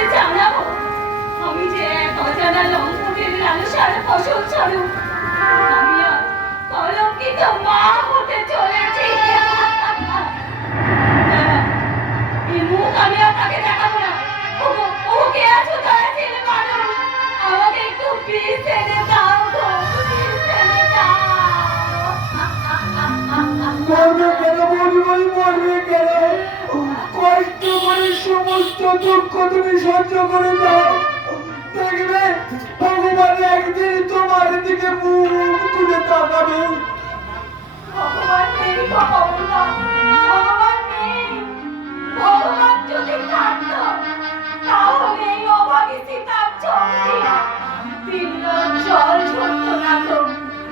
করে জানাবো আমি যে এক অজানা লম্পটের লালসার ফসল ছাড়ু আমি আজ কলঙ্কিত মা হতে চলেছি। এই মুখ আমি আর তাকে দেখাবো না। ওকে আছো তারা ছেলে মানুষ, আমাকে একটু প্লিজ এনে দাও গো, প্লিজ এনে দাও। মরবে কেন বলবই, মরবে কেন? কষ্ট করে সমস্ত দুঃখ তুমি সহ্য করে দাও, দেখবে ভগবান একদিন তোমার দিকে মুখ তুলে তাকাবে। ভগবান নেই গো কমলা, ভগবান নেই। ভগবান যদি থাকতো তাহলে এই অভাগী সীতার ছবি দিনরাত জল ঝরতো না তো,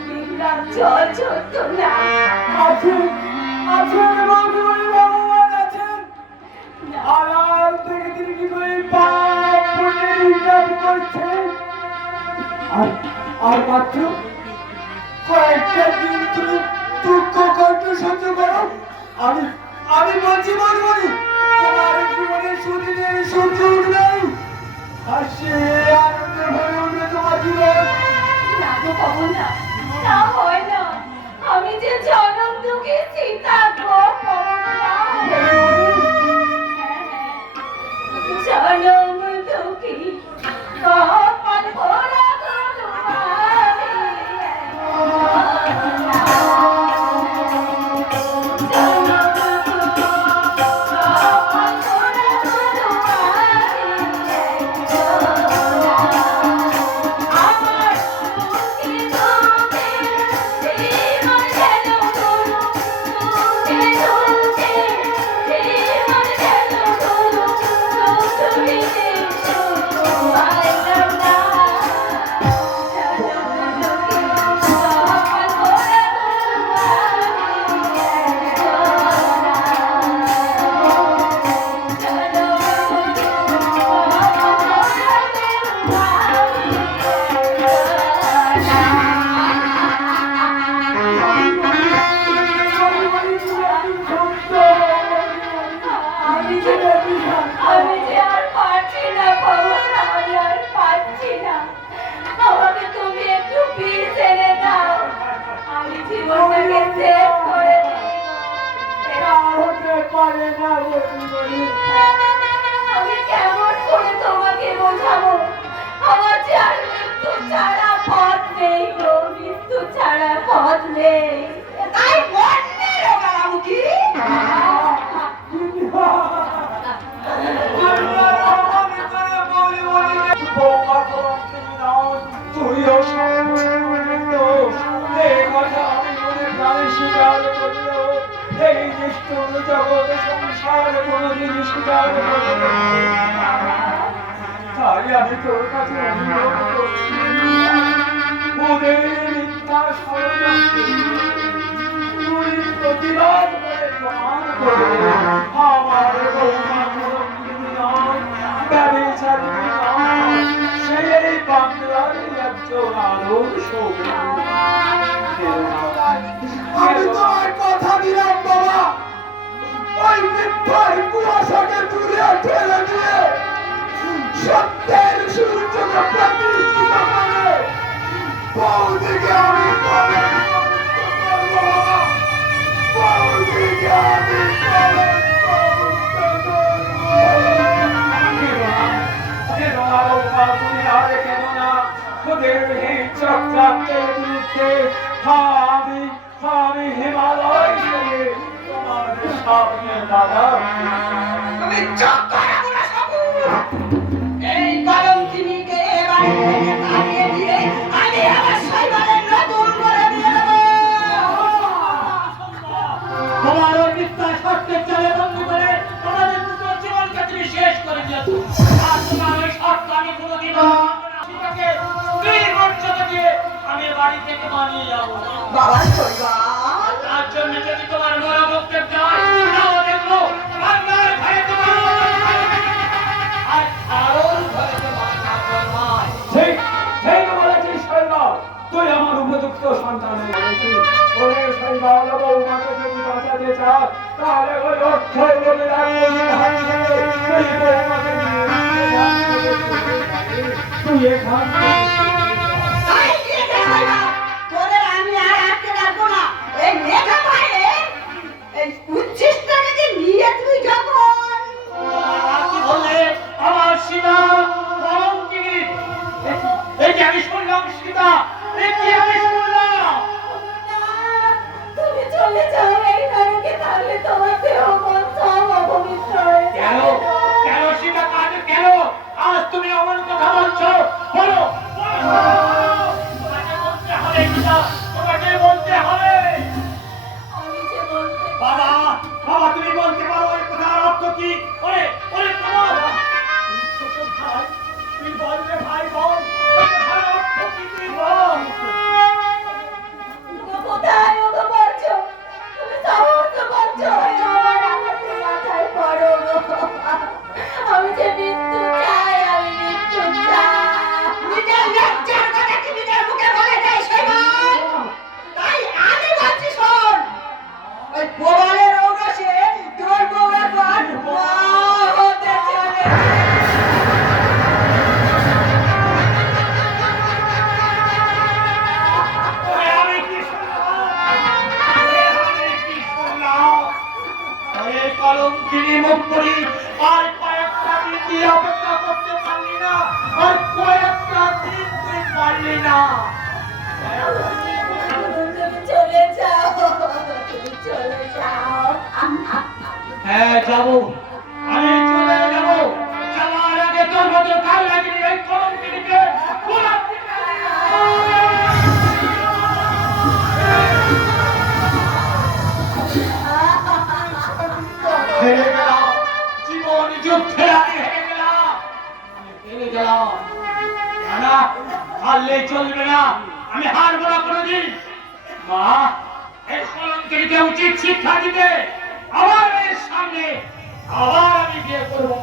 দিনরাত জল ঝরতো না। আছেন আছেন ভগবান, ভগবান আছেন। আড়াল থেকে তিনি কি করে পাপ পুণ্যের হিসাব করছেন। আর মাত্র কয়েকটা দিন তুমি দুঃখ কষ্ট সহ্য করো। আমি আমি বলছি বলবি তোমার জীবনে সুদিনের সূর্য উঠবে, আর সে আনন্দে ভরে উঠবে তোমার জীবন। না গো কমলা, তা হয় না। আমি যে জনম দুঃখী সীতা গো কমলা, জনম দুঃখী কপাল ভরা গো আমি। আমি যে আর পারছি না কমলা, আমি আর পারছি না। আমাকে তুমি একটু প্লিজ এনে দাও, আমি জীবনটাকে শেষ করে দিই। তা হতে পারে না বলি। আমি কেমন করে তোমাকে বোঝাবো? আমার যে আর মৃত্যু ছাড়া পথ নেই গো, মৃত্যু ছাড়া পথ নেই। তাই মরতে রোগাবো কি? এই নিষ্ঠুর জগৎ সংসার কোনদিন স্বীকার করবে না। তাই আমি তোর কাছে অনুরোধ করছি, ওদের মিথ্যা ষড়যন্ত্র তুই প্রতিবাদ করে প্রমাণ করে আমার বৌমা কলঙ্কিনী নয়, ব্যভিচারিণী নয়, সেই বাংলার একজন আদর্শ। আমি তোমার কথা দিলাম বাবা, ওই মিথ্যার কুয়াশাকে দূরে ঠেলে দিয়ে সত্যের সূর্যকে প্রতিষ্ঠিত করে বৌদিকে আমি বৌদিকে আমি তুমি আর কেন না ওদের এই চক্রান্তের বিরুদ্ধে আমি হিমালয় থেকে তোমার সামনে আমি চক্কর আমরা সবু এই কলঙ্কিনীকে এবারে তাড়িয়ে দিয়ে আমি আমার শৈবালের নতুন করে দিয়ে দেবো। তোমার ওই মিথ্যা শর্তের চালে বন্ধু করে তোমাদের দুটো জীবনকে তুমি শেষ করে দিয়েছো। আর তোমার ওই শর্ত আমি কোনোদিনও আমি বাড়ি থেকে মানিয়ে যাবো বাবা শৈবাল, তার জন্য যদি তোমার মরা মুক্তি চাই তাও দেখবো বাংলার ঘরে তোমার আর কারোর ঘরে তোমার নয়। ঠিক ঠিক বলেছিস শৈবাল, তুই আমার উপযুক্ত সন্তান হয়েছিস। ওরে শৈবাল, বৌমাকে যদি বাঁচাতে চাস তাহলে ওই অর্থ বলে রাখবো বৌমাকে নিয়ে তুই এখান থেকে তাই দিয়ে দে ভাইয়া, তোদের আমি আর আটকে রাখবো না। এই মেঘা ভাইয়ে, এই উচ্ছিষ্টটাকে নিয়ে তুই যখন কি বললে আমার সীতা কলঙ্কিনী? এই যে আমি শুনলাম সীতা, এই কি আমি শুনলাম? তুমি চলে যাও এই নরকে, তাহলে তোমার দেহ মন সব অপবিত্র হয়ে কেন যাবে। কেন সীতা কাজ কেন? আজ তুমি আমার কথা বলছো, বলো বলো। তোমাকে বলতে হবে সীতা, তোমাকে বলতে হবে। আমি যে বলতে বাবা বাবা তুমি বলতে পারো এই কথার অর্থ কি? ওরে ওরে তোমার ভাই, তুই বললে ভাই বল, এই কথার অর্থ কি তুই বল। তুমি কোথায় ওকে বলছো? তুমি সাহস করছো আমার হাতে মাথায় পড়ো গো। আমি যে মৃত্যু চাই, আমি মৃত্যু চাই। নিজের ন্যায্যের কথা কি নিজের মুখে বলে দেয় শৈবাল? তাই আমি বলছি শোন, ওই গোপালের ঔরসে তোর বউ এখন মা হতে চলেছে। ওরে আমি কি শুনলাম? ওরে আমি কি শুনলাম? ওরে কলঙ্কিনী মুখপুরি, আর কয়েকটা দিন তুই অপেক্ষা করতে পারলি না, আর কয়েকটা দিন তুই পারলি না। তুমি চলে যাও, তুমি চলে যাও। হ্যাঁ যাবো, আমি চলে যাবো। যাওয়ার আগে তোর মতো কাল লাগিনি এই কলঙ্কিনীকে গোলাপ দিতে। হেরে গেলাম, জীবন যুদ্ধে আমি হেরে গেলাম, হেরে গেলাম। না না, হারলে চলবে না, আমি হারবো না কোনোদিন। মা, এই কলঙ্কিনীকে উচিত শিক্ষা দিতে, আবার এর সামনে আবার আমি বিয়ে করবো।